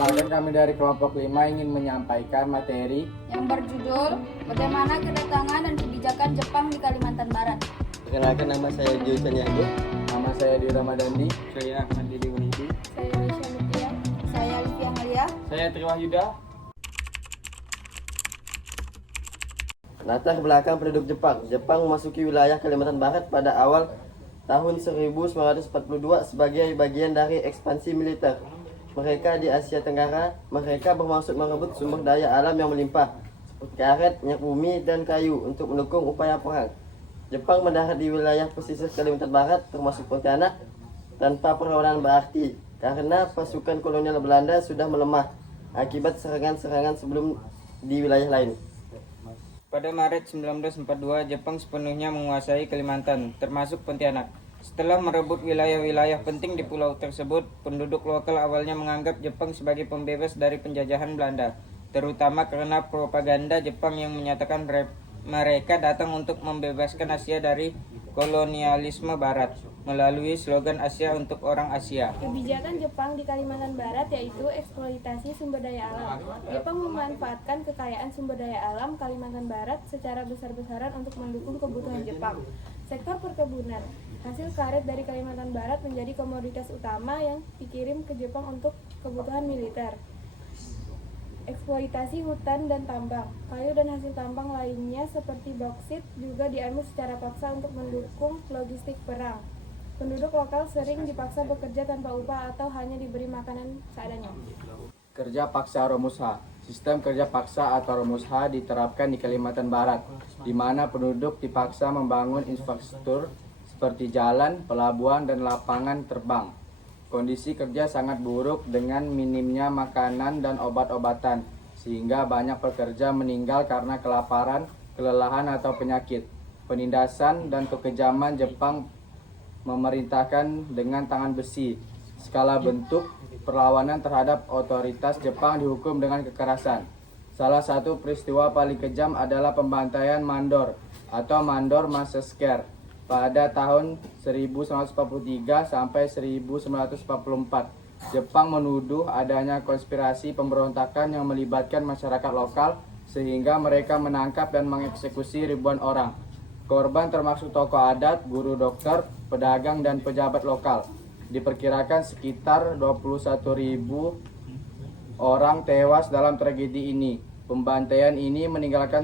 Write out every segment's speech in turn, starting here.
Perkenalkan kami dari kelompok 5 ingin menyampaikan materi yang berjudul Bagaimana Kedatangan dan Kebijakan Jepang di Kalimantan Barat. Perkenalkan, nama saya Joyce Yago. Nama saya Di Ramadandi. Saya Ahmad Didi Wahidi. Saya Aisyah Mutia. Saya Livia Ngalia. Saya Triwah Yuda. Latar belakang penduduk Jepang. Jepang memasuki wilayah Kalimantan Barat pada awal tahun 1942 sebagai bagian dari ekspansi militer mereka di Asia Tenggara. Mereka bermaksud merebut sumber daya alam yang melimpah seperti karet, minyak bumi, dan kayu untuk mendukung upaya perang. Jepang mendarat di wilayah pesisir Kalimantan Barat termasuk Pontianak tanpa perlawanan berarti karena pasukan kolonial Belanda sudah melemah akibat serangan-serangan sebelum di wilayah lain. Pada Maret 1942, Jepang sepenuhnya menguasai Kalimantan, termasuk Pontianak. Setelah merebut wilayah-wilayah penting di pulau tersebut, penduduk lokal awalnya menganggap Jepang sebagai pembebas dari penjajahan Belanda, terutama karena propaganda Jepang yang menyatakan mereka datang untuk membebaskan Asia dari kolonialisme Barat melalui slogan Asia untuk orang Asia. Kebijakan Jepang di Kalimantan Barat yaitu eksploitasi sumber daya alam. Jepang memanfaatkan kekayaan sumber daya alam Kalimantan Barat secara besar-besaran untuk mendukung kebutuhan Jepang. Sektor perkebunan. Hasil karet dari Kalimantan Barat menjadi komoditas utama yang dikirim ke Jepang untuk kebutuhan militer. Eksploitasi hutan dan tambang. Kayu dan hasil tambang lainnya seperti bauksit juga diambil secara paksa untuk mendukung logistik perang. Penduduk lokal sering dipaksa bekerja tanpa upah atau hanya diberi makanan seadanya. Kerja paksa Romusha. Sistem kerja paksa atau Romusha diterapkan di Kalimantan Barat, di mana penduduk dipaksa membangun infrastruktur seperti jalan, pelabuhan, dan lapangan terbang. Kondisi kerja sangat buruk dengan minimnya makanan dan obat-obatan, sehingga banyak pekerja meninggal karena kelaparan, kelelahan, atau penyakit. Penindasan dan kekejaman Jepang memerintahkan dengan tangan besi. Skala bentuk perlawanan terhadap otoritas Jepang dihukum dengan kekerasan. Salah satu peristiwa paling kejam adalah pembantaian Mandor atau Mandor Massacre pada tahun 1943 sampai 1944. Jepang menuduh adanya konspirasi pemberontakan yang melibatkan masyarakat lokal sehingga mereka menangkap dan mengeksekusi ribuan orang. Korban termasuk tokoh adat, guru dokter, pedagang, dan pejabat lokal. Diperkirakan sekitar 21.000 orang tewas dalam tragedi ini. Pembantaian ini meninggalkan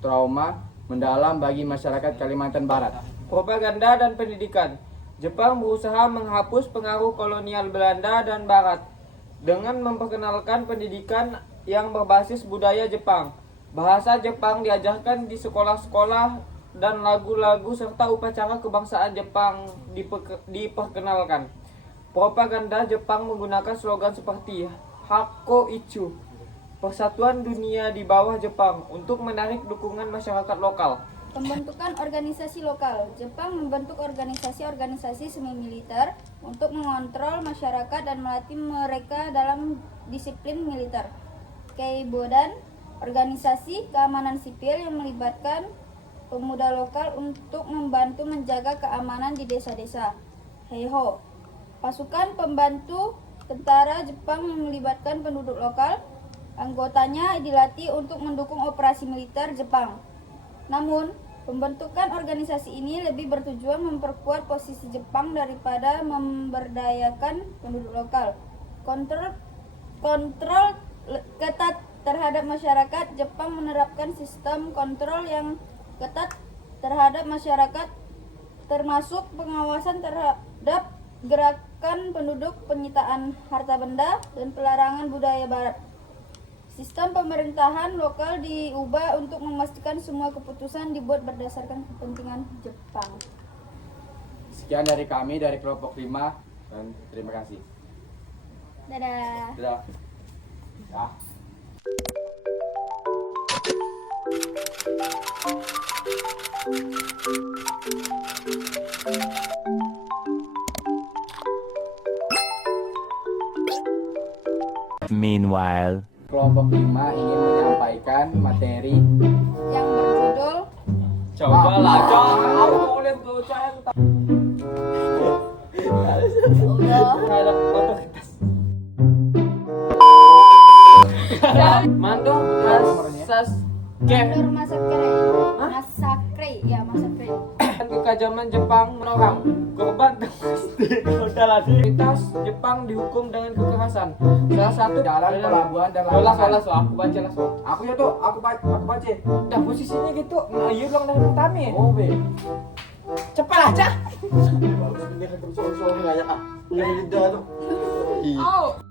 trauma mendalam bagi masyarakat Kalimantan Barat. Propaganda dan pendidikan. Jepang berusaha menghapus pengaruh kolonial Belanda dan Barat dengan memperkenalkan pendidikan yang berbasis budaya Jepang. Bahasa Jepang diajarkan di sekolah-sekolah dan lagu-lagu serta upacara kebangsaan Jepang diperkenalkan. Propaganda Jepang menggunakan slogan seperti Hakko Ichu, persatuan dunia di bawah Jepang, untuk menarik dukungan masyarakat lokal. Pembentukan organisasi lokal. Jepang membentuk organisasi-organisasi semi militer untuk mengontrol masyarakat dan melatih mereka dalam disiplin militer. Keibodan, organisasi keamanan sipil yang melibatkan pemuda lokal untuk membantu menjaga keamanan di desa-desa. Heiho, pasukan pembantu tentara Jepang yang melibatkan penduduk lokal. Anggotanya dilatih untuk mendukung operasi militer Jepang. Namun, pembentukan organisasi ini lebih bertujuan memperkuat posisi Jepang daripada memberdayakan penduduk lokal. Kontrol ketat terhadap masyarakat. Jepang menerapkan sistem kontrol yang ketat terhadap masyarakat, termasuk pengawasan terhadap gerakan penduduk, penyitaan harta benda, dan pelarangan budaya Barat. Sistem pemerintahan lokal diubah untuk memastikan semua keputusan dibuat berdasarkan kepentingan Jepang. Sekian dari kami dari kelompok 5 dan terima kasih. Dadah. Dadah. Ya. Meanwhile, Kelompok 5 ingin menyampaikan materi Yang berjudul Coba lah, aku boleh baca yang Allah. terhadap otoritas. Mandor asas Mandor Masakre. Ya, Masakre. kekajaman Jepang menorang korban udahlah mayoritas Jepang dihukum dengan kekerasan. Salah satu Jalan, pelabuhan, dan Solas, lapangan. aku baca lah so. Aku ya tuh, aku baca. Dah posisinya gitu. Nah, iya ulang dari pertama. Oh, be. Cepat aja. Bagus bener kan suara-suara kayak ah. Lidah tuh. Ih. Oh.